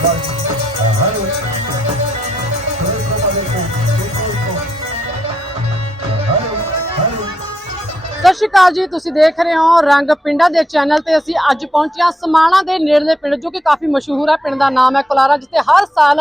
ਸਤਿ ਸ਼੍ਰੀ ਅਕਾਲ ਜੀ, ਤੁਸੀਂ ਦੇਖ ਰਹੇ ਹੋ ਰੰਗ ਪਿੰਡਾਂ ਦੇ ਚੈਨਲ ਤੇ ਅਸੀਂ ਅੱਜ ਪਹੁੰਚੇ ਹਾਂ ਸਮਾਣਾ ਦੇ ਨੇੜਲੇ ਪਿੰਡ, ਜੋ ਕਿ ਕਾਫੀ ਮਸ਼ਹੂਰ ਹੈ। ਪਿੰਡ ਦਾ ਨਾਮ ਹੈ ਕੁਲਾਰਾ, ਜਿੱਥੇ ਹਰ ਸਾਲ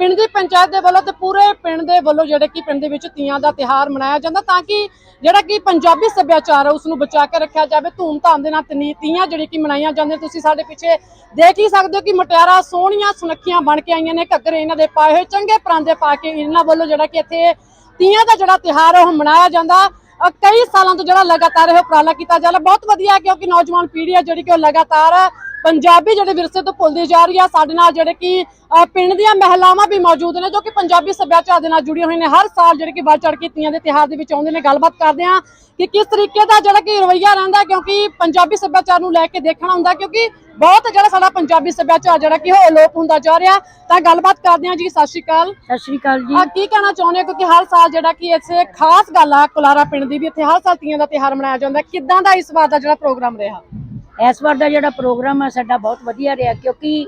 ਪਿੰਡ ਦੀ ਪੰਚਾਇਤ ਦੇ ਵੱਲੋਂ ਤੇ ਪੂਰੇ ਪਿੰਡ ਦੇ ਵੱਲੋਂ ਜਿਹੜਾ ਕਿ ਪਿੰਡ ਦੇ ਵਿੱਚ ਤੀਆਂ ਦਾ ਤਿਹਾਰ ਮਨਾਇਆ ਜਾਂਦਾ ਤਾਂ ਕਿ ਜਿਹੜਾ ਕਿ ਪੰਜਾਬੀ ਸੱਭਿਆਚਾਰ ਹੈ ਉਸ ਨੂੰ ਬਚਾ ਕੇ ਰੱਖਿਆ ਜਾਵੇ, ਧੂਮਧਾਮ ਦੇ ਨਾਲ ਤਨੀ- ਤੀਆਂ ਜਿਹੜੀ ਕਿ ਮਨਾਈਆਂ ਜਾਂਦੀਆਂ, ਤੁਸੀਂ ਸਾਡੇ ਪਿੱਛੇ ਦੇਖ ਹੀ ਸਕਦੇ ਹੋ ਕਿ ਮਟਿਆਰਾ ਸੋਹਣੀਆਂ ਸੁਨੱਖੀਆਂ ਬਣ ਕੇ ਆਈਆਂ ਨੇ, ਘੱਗਰੇ ਇਹਨਾਂ ਦੇ ਪਾਏ ਹੋਏ, ਚੰਗੇ ਪਰਾਂਦੇ ਪਾ ਕੇ ਇਹਨਾਂ ਵੱਲੋਂ ਜਿਹੜਾ ਕਿ ਇੱਥੇ ਤੀਆਂ ਦਾ ਜਿਹੜਾ ਤਿਹਾਰ ਹੈ ਉਹ ਮਨਾਇਆ ਜਾਂਦਾ। ਕਈ ਸਾਲਾਂ ਤੋਂ ਜਿਹੜਾ ਲਗਾਤਾਰ ਇਹ ਉਪਰਾਲਾ ਕੀਤਾ ਜਾ ਰਿਹਾ, ਬਹੁਤ ਵਧੀਆ ਕਿਉਂਕਿ ਨੌਜਵਾਨ ਪੀੜ੍ਹੀ ਹੈ ਜਿਹੜੀ ਕਿ ਉਹ ਲਗਾਤਾਰ ਪੰਜਾਬੀ ਜਿਹੜੇ ਵਿਰਸੇ ਤੋਂ ਭੁੱਲਦੀ ਜਾ ਰਹੀ ਹੈ ਸਾਡੇ ਨਾਲ ਜਿਹੜੇ ਕਿ ਪਿੰਡ ਦੀਆਂ ਮਹਿਲਾਵਾਂ ਵੀ ਮੌਜੂਦ ਨੇ ਜੋ ਕਿ ਪੰਜਾਬੀ ਸੱਭਿਆਚਾਰ ਦੇ ਨਾਲ ਜੁੜੀਆਂ ਹੋਈਆਂ ਨੇ। ਹਰ ਸਾਲ ਜਿਹੜੇ ਕਿ ਵੱਧ ਚੜ੍ਹ ਕੇ ਤੀਆਂ ਦੇ ਤਿਉਹਾਰ ਦੇ ਵਿੱਚ ਆਉਂਦੇ ਨੇ ਗੱਲਬਾਤ ਕਰਦੇ ਹਾਂ ਕਿ ਕਿਸ ਤਰੀਕੇ ਦਾ ਜਿਹੜਾ ਕਿ ਰਵੱਈਆ ਰਹਿੰਦਾ ਕਿਉਂਕਿ ਪੰਜਾਬੀ ਸੱਭਿਆਚਾਰ ਨੂੰ ਲੈ ਕੇ ਦੇਖਣਾ ਹੁੰਦਾ ਕਿਉਂਕਿ ਬਹੁਤ ਜਿਹੜਾ ਸਾਡਾ ਪੰਜਾਬੀ ਸੱਭਿਆਚਾਰ ਜਿਹੜਾ ਕਿ ਉਹ ਅਲੋਪ ਹੁੰਦਾ ਜਾ ਰਿਹਾ। ਤਾਂ ਗੱਲਬਾਤ ਕਰਦੇ ਹਾਂ ਜੀ ਸਤਿ ਸ਼੍ਰੀ ਅਕਾਲ। ਸਤਿ ਸ਼੍ਰੀ ਅਕਾਲ ਜੀ। ਆ ਕੀ ਕਹਿਣਾ ਚਾਹੁੰਦੇ ਹੋ? ਕਿਉਂਕਿ ਹਰ ਸਾਲ ਜਿਹੜਾ ਕਿ ਇੱਥੇ ਖਾਸ ਗੱਲ ਆ ਕੁਲਾਰਾ ਪਿੰਡ ਦੀ ਵੀ ਇੱਥੇ ਹਰ ਸਾਲ ਤੀਆਂ ਦਾ ਤਿਉਹਾਰ ਮਨਾਇਆ ਜਾਂਦਾ। ਕਿੱਦਾਂ ਦਾ ਇਸ ਵਾਰ ਦਾ ਜਿਹੜਾ ਪ੍ਰੋਗਰਾਮ ਰਿਹਾ? ਇਸ ਵਾਰ ਦਾ ਜਿਹੜਾ ਪ੍ਰੋਗਰਾਮ ਹੈ ਸਾਡਾ ਬਹੁਤ ਵਧੀਆ ਰਿਹਾ, ਕਿਉਂਕਿ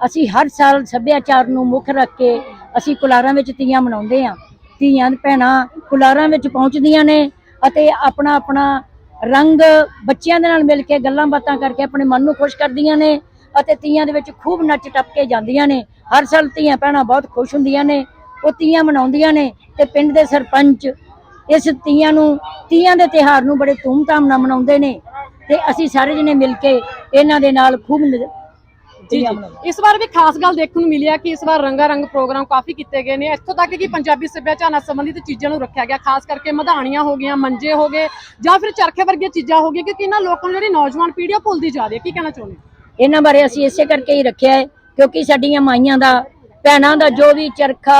ਅਸੀਂ ਹਰ ਸਾਲ ਸੱਭਿਆਚਾਰ ਨੂੰ ਮੁੱਖ ਰੱਖ ਕੇ ਅਸੀਂ ਕੁਲਾਰਾਂ ਵਿੱਚ ਤੀਆਂ ਮਨਾਉਂਦੇ ਹਾਂ। ਧੀਆਂ ਭੈਣਾਂ ਕੁਲਾਰਾਂ ਵਿੱਚ ਪਹੁੰਚਦੀਆਂ ਨੇ ਅਤੇ ਆਪਣਾ ਆਪਣਾ ਰੰਗ ਬੱਚਿਆਂ ਦੇ ਨਾਲ ਮਿਲ ਕੇ ਗੱਲਾਂ ਬਾਤਾਂ ਕਰਕੇ ਆਪਣੇ ਮਨ ਨੂੰ ਖੁਸ਼ ਕਰਦੀਆਂ ਨੇ ਅਤੇ ਤੀਆਂ ਦੇ ਵਿੱਚ ਖੂਬ ਨੱਚ ਟੱਪ ਕੇ ਜਾਂਦੀਆਂ ਨੇ। ਹਰ ਸਾਲ ਧੀਆਂ ਭੈਣਾਂ ਬਹੁਤ ਖੁਸ਼ ਹੁੰਦੀਆਂ ਨੇ, ਉਹ ਤੀਆਂ ਮਨਾਉਂਦੀਆਂ ਨੇ ਤੇ ਪਿੰਡ ਦੇ ਸਰਪੰਚ ਇਸ ਤੀਆਂ ਨੂੰ ਤੀਆਂ ਦੇ ਤਿਹਾਰ ਨੂੰ ਬੜੇ ਧੂਮਧਾਮ ਨਾਲ ਮਨਾਉਂਦੇ ਨੇ। ਤੇ ਅਸੀਂ ਸਾਰੇ ਜਣੇ ਮਿਲ ਕੇ ਇਹਨਾਂ ਦੇ ਨਾਲ ਖੂਬ ਨ- ਜੀ ਜੀ। ਇਸ ਵਾਰ ਵੀ ਖਾਸ ਗੱਲ ਦੇਖਣ ਨੂੰ ਮਿਲਿਆ ਕਿ ਇਸ ਵਾਰ ਰੰਗਾ ਰੰਗ ਪ੍ਰੋਗਰਾਮ ਕਾਫੀ ਕੀਤੇ ਗਏ ਨੇ। ਇੱਥੋਂ ਤੱਕ ਕਿ ਪੰਜਾਬੀ ਸੱਭਿਆਚਾਰ ਨਾਲ ਸੰਬੰਧਿਤ ਚੀਜ਼ਾਂ ਨੂੰ ਰੱਖਿਆ ਗਿਆ ਖਾਸ ਕਰਕੇ ਮਧਾਣੀਆਂ ਹੋ ਗਈਆਂ ਮੰਜੇ ਹੋ ਗਏ ਜਾਂ ਫਿਰ ਚਰਖੇ ਵਰਗੀਆਂ ਚੀਜ਼ਾਂ ਹੋ ਗਈਆਂ ਕਿਉਂਕਿ ਇਹਨਾਂ ਲੋਕਾਂ ਨੂੰ ਜਿਹੜੀ ਨੌਜਵਾਨ ਪੀੜ੍ਹੀ ਆ ਭੁੱਲਦੀ ਜਾ ਰਹੀ ਹੈ। ਕੀ ਕਹਿਣਾ ਚਾਹੁੰਦੇ ਹੋ? ਇਹਨਾਂ ਬਾਰੇ ਅਸੀਂ ਇਸੇ ਕਰਕੇ ਹੀ ਰੱਖਿਆ ਹੈ ਕਿਉਂਕਿ ਸਾਡੀਆਂ ਮਾਈਆਂ ਦਾ ਭੈਣਾਂ ਦਾ ਜੋ ਵੀ ਚਰਖਾ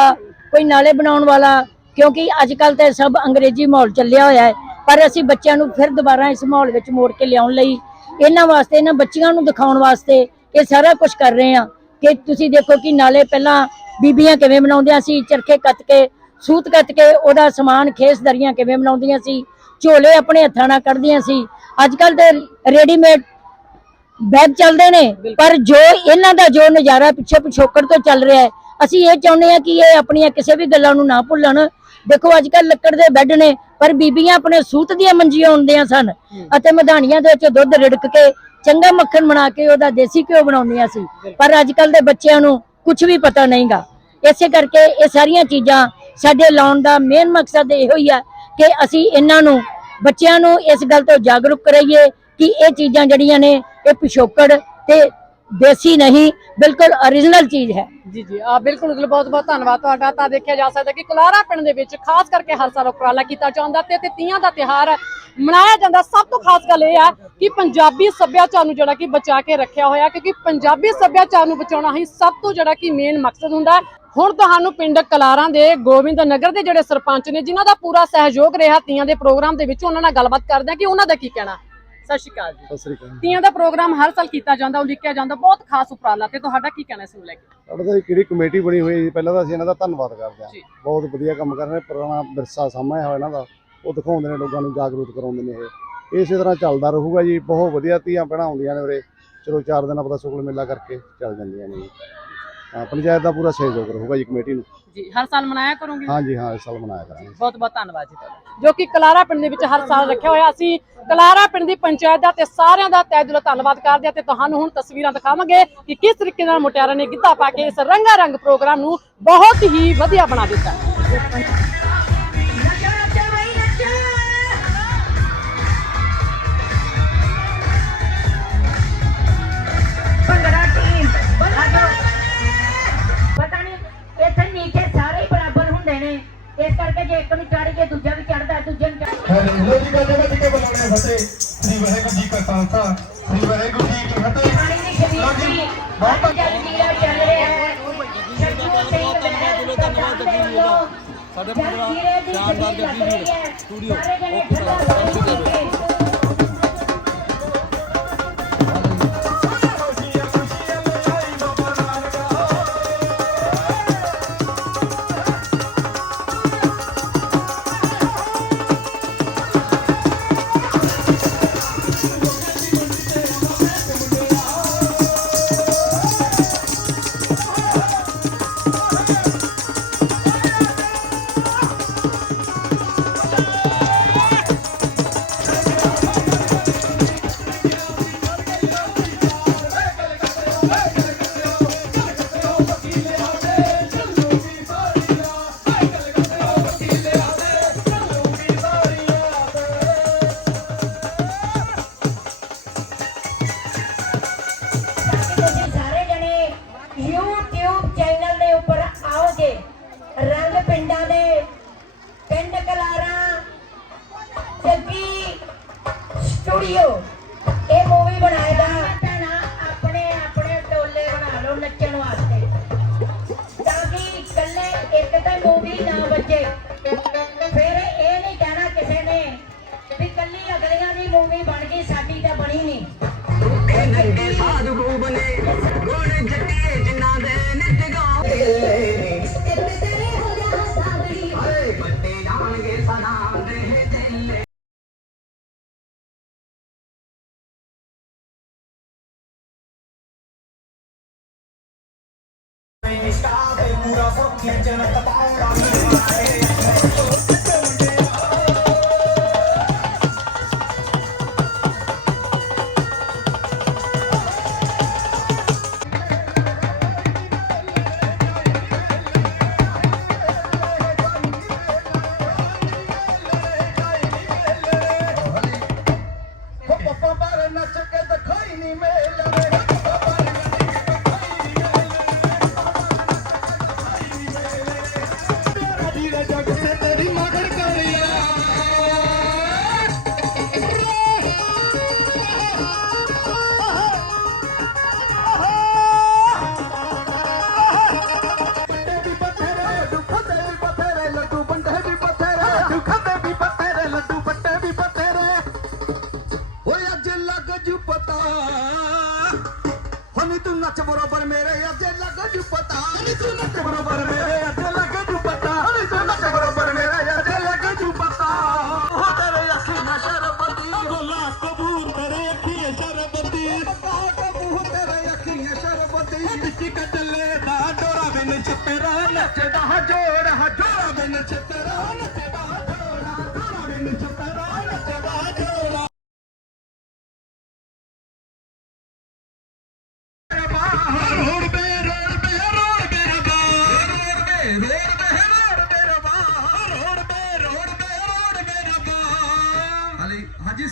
ਕੋਈ ਨਾਲੇ ਬਣਾਉਣ ਵਾਲਾ ਕਿਉਂਕਿ ਅੱਜ ਕੱਲ ਤੇ ਸਭ ਅੰਗਰੇਜ਼ੀ ਮਾਹੌਲ ਚੱਲਿਆ ਹੋਇਆ ਹੈ। ਪਰ ਅਸੀਂ ਬੱਚਿਆਂ ਨੂੰ ਫਿਰ ਦੁਬਾਰਾ ਇਸ ਮਾਹੌਲ ਵਿੱਚ ਮੋੜ ਕੇ ਲਿਆਉਣ ਲਈ, ਇਹਨਾਂ ਵਾਸਤੇ, ਇਹਨਾਂ ਬੱਚਿਆਂ ਨੂੰ ਦਿਖਾਉਣ ਵਾਸਤੇ ਇਹ ਸਾਰਾ ਕੁਝ ਕਰ ਰਹੇ ਹਾਂ ਕਿ ਤੁਸੀਂ ਦੇਖੋ ਕਿ ਨਾਲੇ ਪਹਿਲਾਂ ਬੀਬੀਆਂ ਕਿਵੇਂ ਬਣਾਉਂਦੀਆਂ ਸੀ, ਚਰਖੇ ਕੱਤ ਕੇ, ਸੂਤ ਕੱਤ ਕੇ, ਉਹਦਾ ਸਮਾਨ ਖੇਸ ਦਰੀਆਂ ਕਿਵੇਂ ਬਣਾਉਂਦੀਆਂ ਸੀ, ਝੋਲੇ ਆਪਣੇ ਹੱਥਾਂ ਨਾਲ ਕੱਢਦੀਆਂ ਸੀ। ਅੱਜ ਕੱਲ ਤੇ ਰੈਡੀਮੇਡ ਬੈਗ ਚੱਲਦੇ ਨੇ, ਪਰ ਜੋ ਇਹਨਾਂ ਦਾ ਜੋ ਨਜ਼ਾਰਾ ਪਿੱਛੇ ਪਿਛੋਕੜ ਤੋਂ ਚੱਲ ਰਿਹਾ ਹੈ, ਅਸੀਂ ਇਹ ਚਾਹੁੰਦੇ ਹਾਂ ਕਿ ਇਹ ਆਪਣੀਆਂ ਕਿਸੇ ਵੀ ਗੱਲਾਂ ਨੂੰ ਨਾ ਭੁੱਲਣ ਦੇਖੋ ਅੱਜ ਕੱਲ ਲੱਕੜ ਦੇ ਬੈੱਡ ਨੇ ਪਰ ਬੀਬੀਆਂ ਆਪਣੇ ਸੂਤ ਦੀਆਂ ਮੰਜੀਆਂ ਹੁੰਦੀਆਂ ਸਨ। ਅਤੇ ਮਧਾਣੀਆਂ ਦੇ ਵਿੱਚ ਦੁੱਧ ਰਿੜਕ ਕੇ ਚੰਗਾ ਮੱਖਣ ਬਣਾ ਕੇ ਉਹਦਾ ਦੇਸੀ ਘਿਓ ਬਣਾਉਂਦੀਆਂ ਸੀ। ਪਰ ਅੱਜ ਕੱਲ ਦੇ ਬੱਚਿਆਂ ਨੂੰ ਕੁਝ ਵੀ ਪਤਾ ਨਹੀਂਗਾ। ਇਸੇ ਕਰਕੇ ਇਹ ਸਾਰੀਆਂ ਚੀਜ਼ਾਂ ਸਾਡੇ ਲਾਉਣ ਦਾ ਮੇਨ ਮਕਸਦ ਇਹੋ ਹੀ ਆ ਕਿ ਅਸੀਂ ਇਹਨਾਂ ਨੂੰ ਬੱਚਿਆਂ ਨੂੰ ਇਸ ਗੱਲ ਤੋਂ ਜਾਗਰੂਕ ਕਰਾਈਏ ਕਿ ਇਹ ਚੀਜ਼ਾਂ ਜਿਹੜੀਆਂ ਨੇ ਇਹ ਪਿਛੋਕੜ ਤੇ ਦੇਸੀ ਨਹੀਂ, ਬਿਲਕੁਲ origignal ਚੀਜ਼ ਹੈ। ਜੀ ਜੀ ਆ ਬਿਲਕੁਲ ਬਿਲਕੁਲ, ਬਹੁਤ ਬਹੁਤ ਧੰਨਵਾਦ ਤੁਹਾਡਾ। ਤਾਂ ਦੇਖਿਆ ਜਾ ਸਕਦਾ ਕਿ ਕੁਲਾਰਾ ਪਿੰਡ ਦੇ ਵਿੱਚ ਖਾਸ ਕਰਕੇ ਹਰ ਸਾਲ ਉਪਰਾਲਾ ਕੀਤਾ ਜਾਂਦਾ ਤੇ ਤੇ ਤੀਆਂ ਦਾ ਤਿਹਾਰ ਮਨਾਇਆ ਜਾਂਦਾ। ਸਭ ਤੋਂ ਖਾਸ ਗੱਲ ਇਹ ਆ ਕਿ ਪੰਜਾਬੀ ਸੱਭਿਆਚਾਰ ਨੂੰ ਜਿਹੜਾ ਕਿ ਬਚਾ ਕੇ ਰੱਖਿਆ ਹੋਇਆ, ਕਿਉਂਕਿ ਪੰਜਾਬੀ ਸੱਭਿਆਚਾਰ ਨੂੰ ਬਚਾਉਣਾ ਹੀ ਸਭ ਤੋਂ ਜਿਹੜਾ ਕਿ ਮੇਨ ਮਕਸਦ ਹੁੰਦਾ ਹੁਣ ਤੁਹਾਨੂੰ ਪਿੰਡ ਕਲਾਰਾਂ ਦੇ ਗੋਬਿੰਦ ਨਗਰ ਦੇ ਜਿਹੜੇ ਸਰਪੰਚ ਨੇ, ਜਿਨ੍ਹਾਂ ਦਾ ਪੂਰਾ ਸਹਿਯੋਗ ਰਿਹਾ ਤੀਆਂ ਦੇ ਪ੍ਰੋਗਰਾਮ ਦੇ ਵਿੱਚ, ਉਹਨਾਂ ਨਾਲ ਗੱਲਬਾਤ ਕਰਦੇ ਆ ਕਿ ਉਹਨਾਂ ਦਾ ਕੀ ਕਹਿਣਾ। ਸਤਿ ਸ਼੍ਰੀ ਅਕਾਲ ਜੀ। ਸਤਿ ਸ੍ਰੀ ਅਕਾਲ। ਤੀਆਂ ਦਾ ਪ੍ਰੋਗਰਾਮ ਹਰ ਸਾਲ ਕੀਤਾ ਜਾਂਦਾ ਉਲੀਕਿਆ ਜਾਂਦਾ ਬਹੁਤ ਖਾਸ ਉਪਰਾਲਾ। ਤੇ ਤੁਹਾਡਾ ਕੀ ਕਹਿਣਾ ਇਸ ਨੂੰ ਲੈ ਕੇ? ਸਾਡਾ ਤਾਂ ਕਿਹੜੀ ਕਮੇਟੀ ਬਣੀ ਹੋਈ ਹੈ ਪਹਿਲਾਂ ਤਾਂ ਅਸੀਂ ਇਹਨਾਂ ਦਾ ਧੰਨਵਾਦ ਕਰਦੇ ਹਾਂ। ਜੀ। ਬਹੁਤ ਵਧੀਆ ਕੰਮ ਕਰ ਰਹੇ ਨੇ ਪੁਰਾਣਾ ਵਿਰਸਾ ਸਾਂਭਿਆ ਹੋਇਆ ਇਹਨਾਂ ਦਾ। ਉਹ ਦਿਖਾਉਂਦੇ ਨੇ ਲੋਕਾਂ ਨੂੰ ਜਾਗਰੂਕ ਕਰਾਉਂਦੇ ਨੇ ਇਹ। ਇਸੇ ਤਰ੍ਹਾਂ ਚੱਲਦਾ ਰਹੂਗਾ ਜੀ ਬਹੁਤ ਵਧੀਆ ਧੀਆਂ ਭੈਣਾਂ ਆਉਂਦੀਆਂ ਨੇ ਉਰੇ। ਚਲੋ ਚਾਰ ਦਿਨ ਆਪਦਾ ਸ਼ੁਗਲ ਮੇਲਾ ਕਰਕੇ ਚੱਲ ਜਾਂਦੀਆਂ ਨੇ ਜੀ। ਹਾਂ ਪੰਚਾਇਤ ਦਾ ਪੂਰਾ ਸਹਿਯੋਗ ਰਹੂਗਾ ਜੀ ਕਮੇਟੀ ਨੂੰ। ਜੀ ਹਰ ਸਾਲ ਮਨਾਇਆ ਕਰੋਗੇ? ਹਾਂ ਜੀ ਹਾਂ ਇਸ ਸਾਲ ਮਨਾਇਆ ਕਰਾਂਗੇ। ਬਹੁਤ ਬਹੁਤ ਧੰਨਵਾਦ ਜੀ ਤੁਹਾਡਾ। ਜੋ ਕਿ ਕਲਾਰਾ ਪਿੰਡ ਦੇ ਵਿੱਚ ਹਰ ਸਾਲ ਰੱਖਿਆ ਹੋਇਆ ਅਸੀਂ ਕਲਾਰਾ ਪਿੰਡ ਦੀ ਪੰਚਾਇਤ ਦਾ ਤੇ ਸਾਰਿਆਂ ਦਾ ਤਹਿ ਦਿਲੋਂ ਧੰਨਵਾਦ ਕਰਦੇ ਹਾਂ ਤੇ ਤੁਹਾਨੂੰ ਹੁਣ ਤਸਵੀਰਾਂ ਦਿਖਾਵਾਂਗੇ ਕਿ ਕਿਸ ਤਰੀਕੇ ਨਾਲ ਮੁਟਿਆਰਾਂ ਨੇ ਗਿੱਧਾ ਪਾ ਕੇ ਇਸ ਰੰਗਾ ਰੰਗ ਪ੍ਰੋਗਰਾਮ ਨੂੰ ਬਹੁਤ ਹੀ ਵਧੀਆ ਬਣਾ ਦਿੱਤਾ। ਜੇ ਇੱਕ ਨੂੰ ਚੜ ਕੇ ਦੂਜਾ ਵੀ ਚੜਦਾ ਦੂਜੇ ਨੂੰ ਚੜ੍ਹ- ਹੈਲੋ ਜੀ ਕਹਿੰਦੇ ਮੈਂ ਟਿੱਕੇ ਬੁਲਾਉਣੇ ਫਤਿਹ। ਸ੍ਰੀ ਵਾਹਿਗੁਰੂ ਜੀ ਕਾ ਖਾਲਸਾ ਸ੍ਰੀ ਵਾਹਿਗੁਰੂ ਜੀ ਕੀ ਫਤਿਹ। ਪਾਣੀ ਦੀ ਸ਼ਬੀਲ ਦੀ ਬਹੁਤ ਜਲਦੀਰਾ ਚੱਲ ਰਿਹਾ ਹੈ। ਸ਼ਰਜੂ ਸਿੰਘ ਵੈਦ ਧੰਨਵਾਦ ਵੱਲੋਂ ਸਾਡੇ ਪੂਰਾ ਸ਼ਾਨਦਾਰ ਗੱਡੀ ਸਟੂਡੀਓ।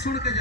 ਹਾਜੀ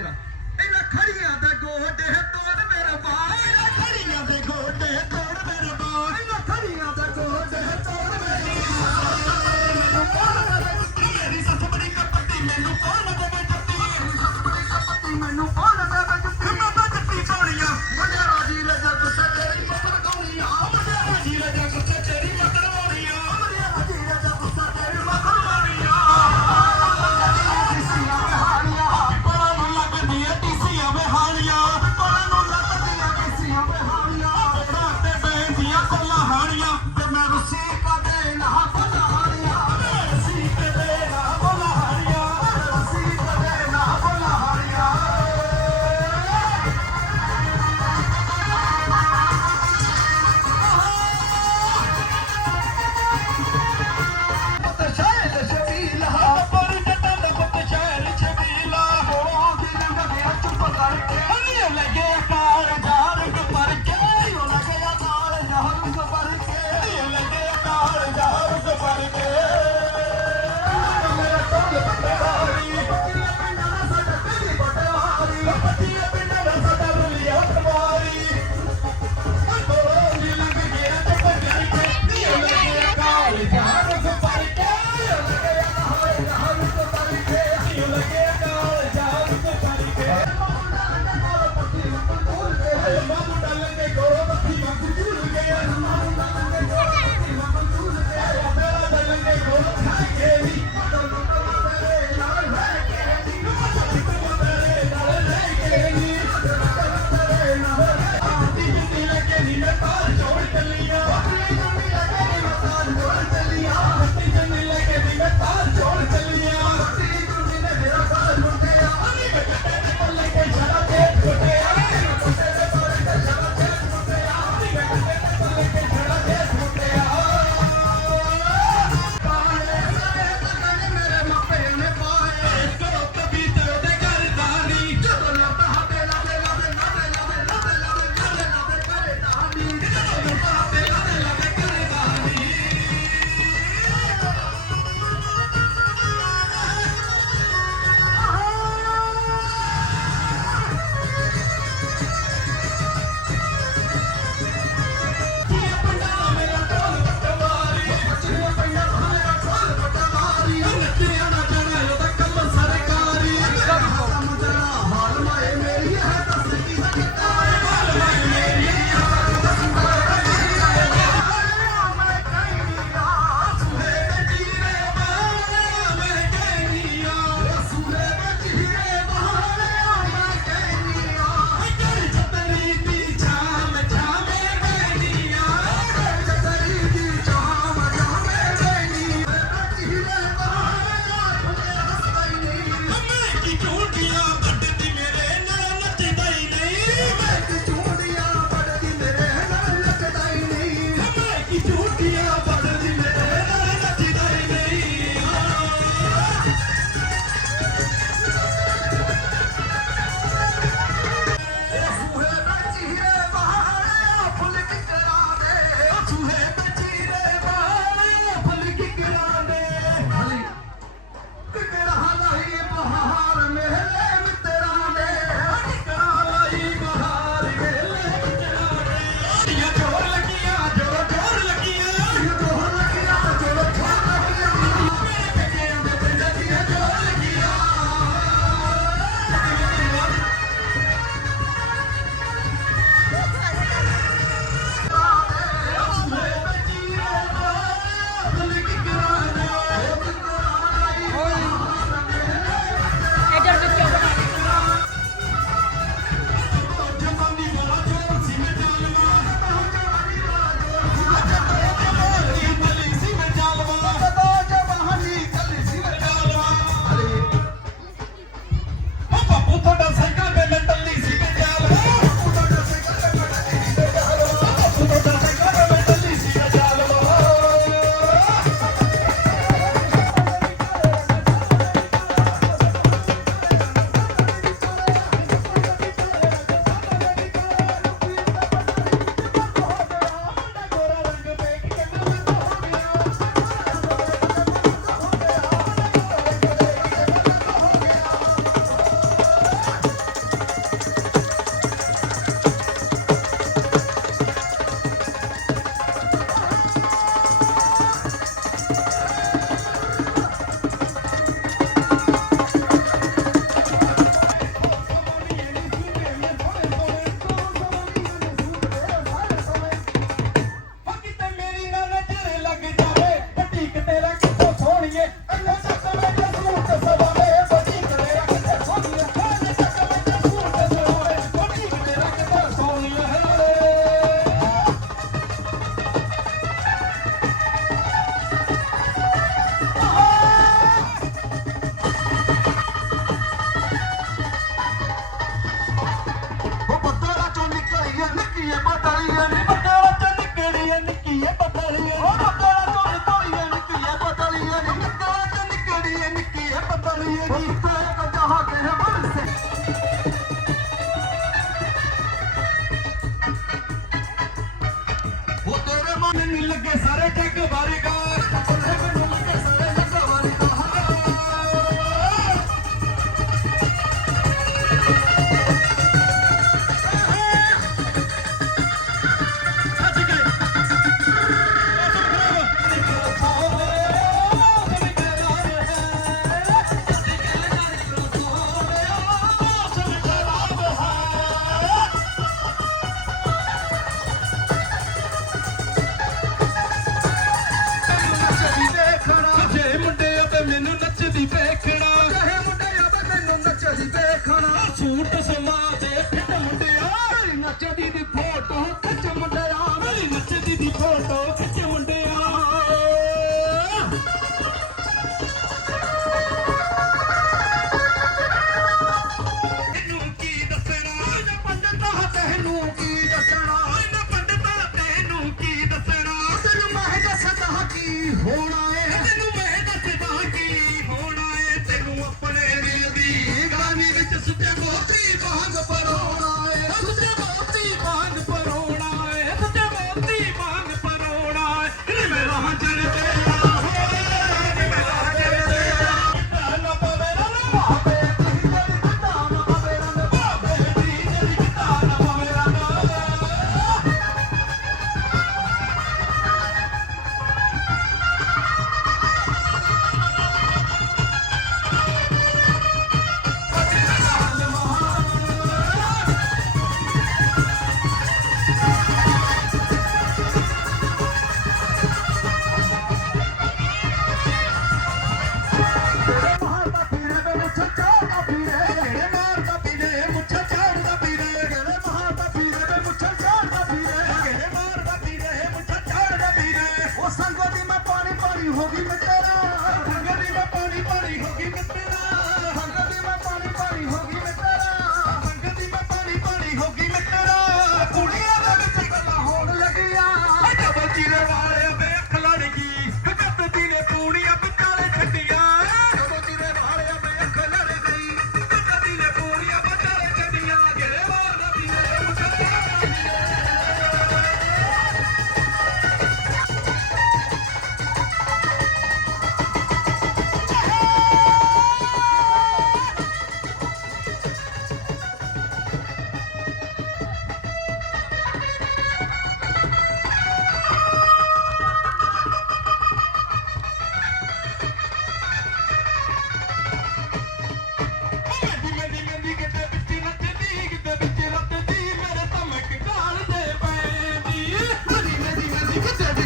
Take a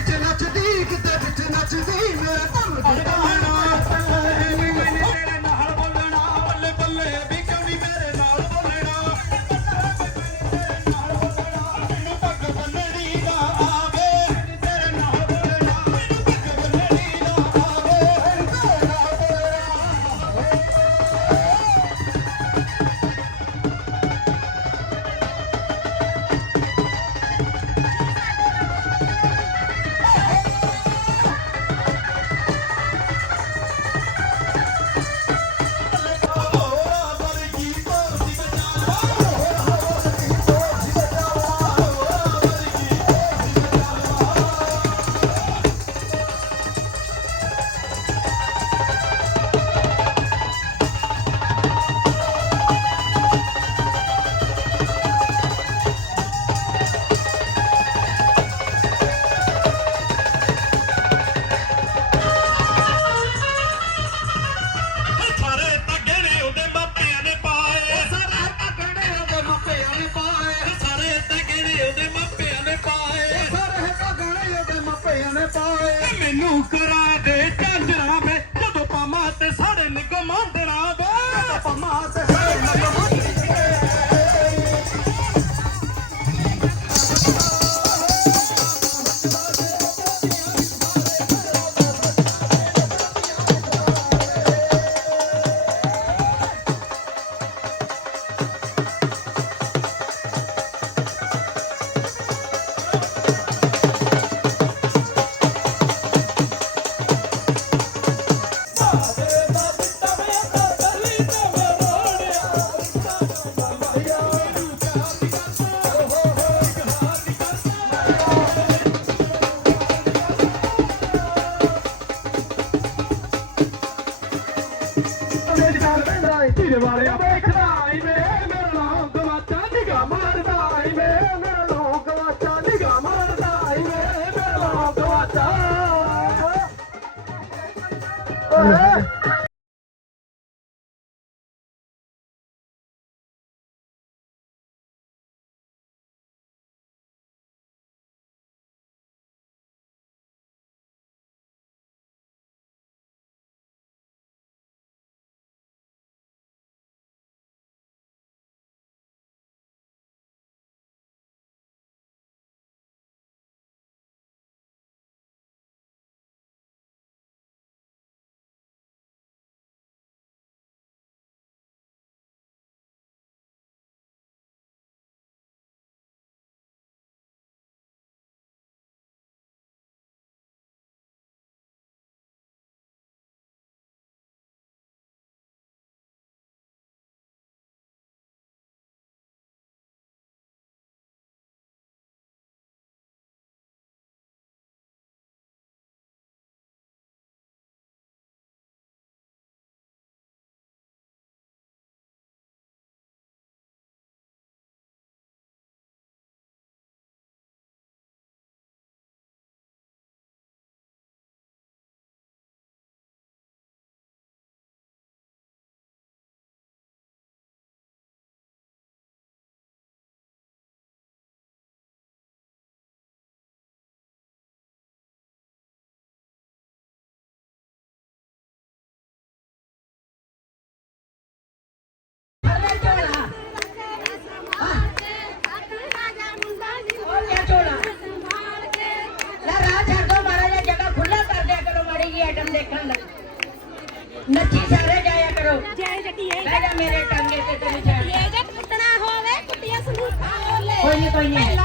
ਮੇਰੇ ਟੰਗੇ ਤੇ ਤੇ ਨਿਸ਼ਾਨ ਇਹ ਜੇ ਕੁੱਟਣਾ ਹੋਵੇ ਕੁੱਟੀਆਂ ਸੰਦੂਖਾਂ ਬੋਲੇ ਕੋਈ ਨਹੀਂ ਕੋਈ ਨਹੀਂ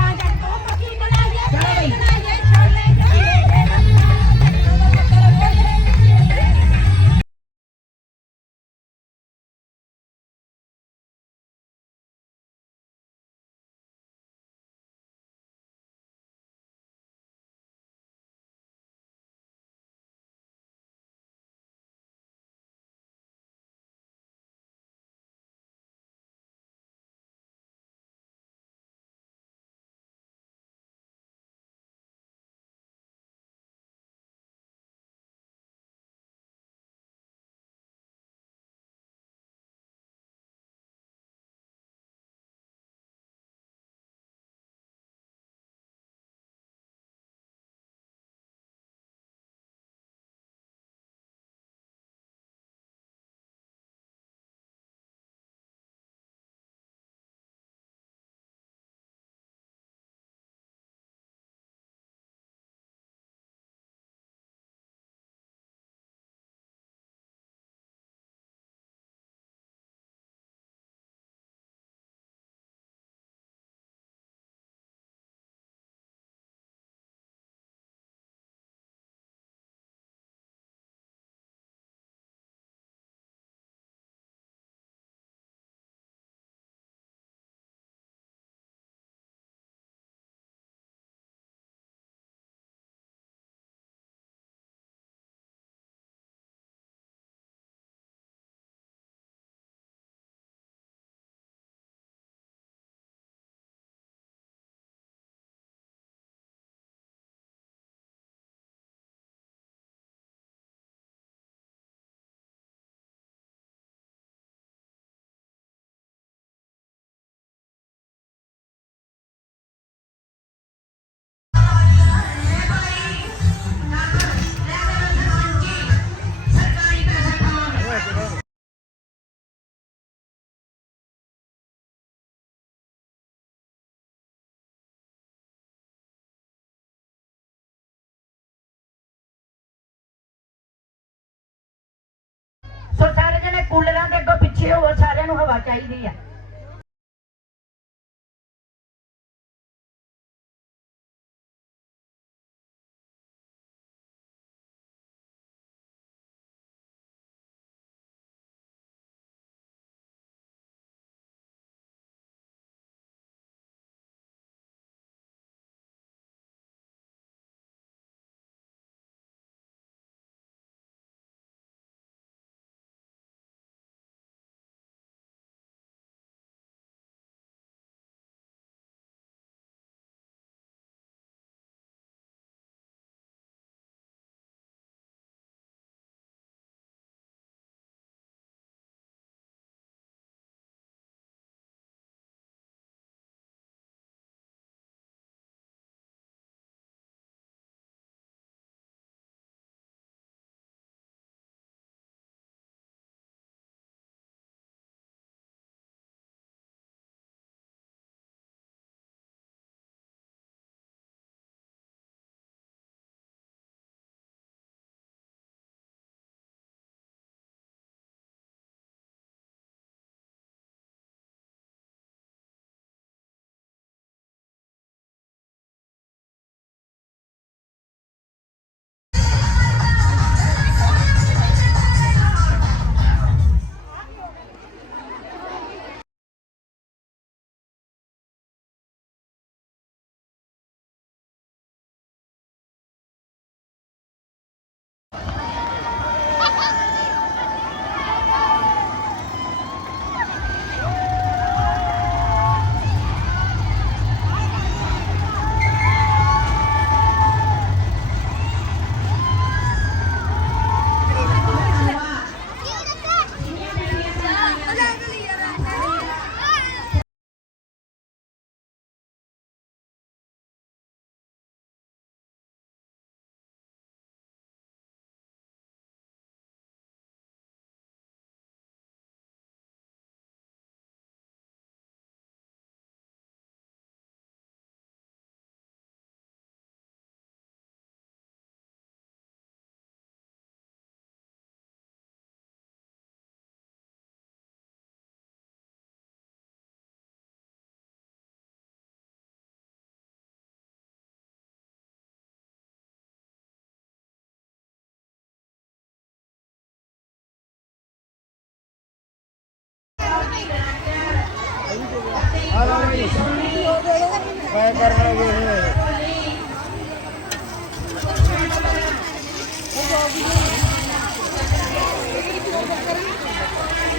ਚਲੋ ਬਈ। ਸੋ ਸਾਰੇ ਜਣੇ ਕੂਲਰਾਂ ਦੇ ਅੱਗੋਂ ਪਿੱਛੇ ਹੋਵੋ ਸਾਰਿਆਂ ਨੂੰ ਹਵਾ ਚਾਹੀਦੀ ਆ।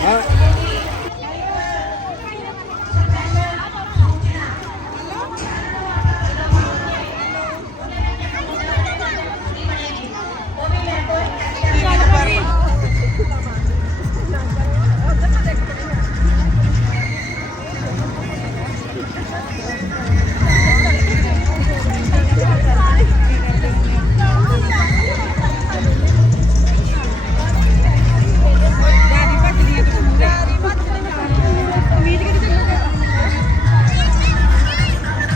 ਹਾਂ।